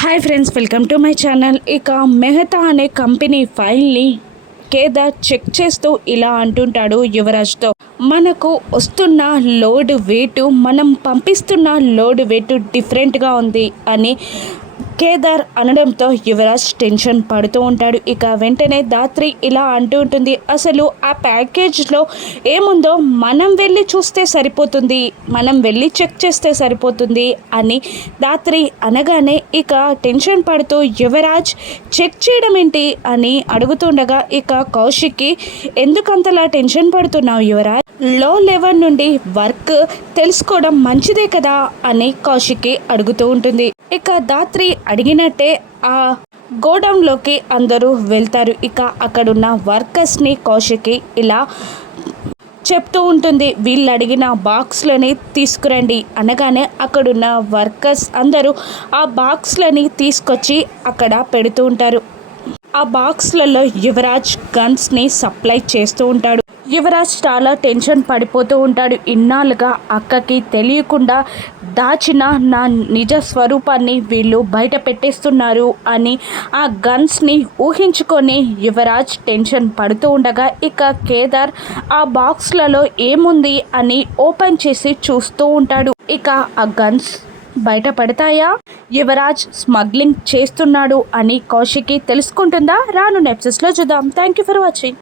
Hi friends, welcome to my channel. ఇక మెహతా అనే company ఫైల్ని కేదార్ చెక్ చేస్తూ ఇలా అంటుంటాడు యువరాజ్తో. మనకు వస్తున్న లోడ్ వెయిట్, మనం పంపిస్తున్న లోడ్ వెయిట్ డిఫరెంట్గా ఉంది అని కేదార్ అనడంతో యువరాజ్ టెన్షన్ పడుతూ ఉంటాడు. ఇక వెంటనే ధాత్రి ఇలా అంటూ ఉంటుంది, అసలు ఆ ప్యాకేజ్లో ఏముందో మనం వెళ్ళి చూస్తే సరిపోతుంది, మనం వెళ్ళి చెక్ చేస్తే సరిపోతుంది అని ధాత్రి అనగానే ఇక టెన్షన్ పడుతూ యువరాజ్ చెక్ చేయడం ఏంటి అని అడుగుతుండగా ఇక కౌశిక్కి, ఎందుకంతలా టెన్షన్ పడుతున్నావు యువరాజ్, లో లెవెల్ నుండి వర్క్ తెలుసుకోవడం మంచిదే కదా అని కౌశిక్కి అడుగుతూ ఉంటుంది. ఇక ధాత్రి అడిగినట్టే ఆ గోడౌన్లోకి అందరూ వెళ్తారు. ఇక అక్కడున్న వర్కర్స్ని కౌశిక్కి ఇలా చెప్తూ ఉంటుంది, వీళ్ళు అడిగిన బాక్స్లని తీసుకురండి అనగానే అక్కడున్న వర్కర్స్ అందరూ ఆ బాక్స్లని తీసుకొచ్చి అక్కడ పెడుతూ ఉంటారు. ఆ బాక్స్లలో యువరాజ్ గన్స్ని సప్లై చేస్తూ ఉంటాడు. యువరాజ్ చాలా టెన్షన్ పడిపోతూ ఉంటాడు. ఇన్నాళ్ళుగా అక్కకి తెలియకుండా దాచిన నా నిజ స్వరూపాన్ని వీళ్ళు బయట పెట్టేస్తున్నారు అని ఆ గన్స్ని ఊహించుకొని యువరాజ్ టెన్షన్ పడుతూ ఉండగా ఇక కేదార్ ఆ బాక్స్లలో ఏముంది అని ఓపెన్ చేసి చూస్తూ ఉంటాడు. ఇక ఆ గన్స్ బయటపడతాయా, యువరాజ్ స్మగ్లింగ్ చేస్తున్నాడు అని కౌశిక్కి తెలుసుకుంటుందా? రాను ఎపిసోడ్స్లో చూద్దాం. Thank you for watching.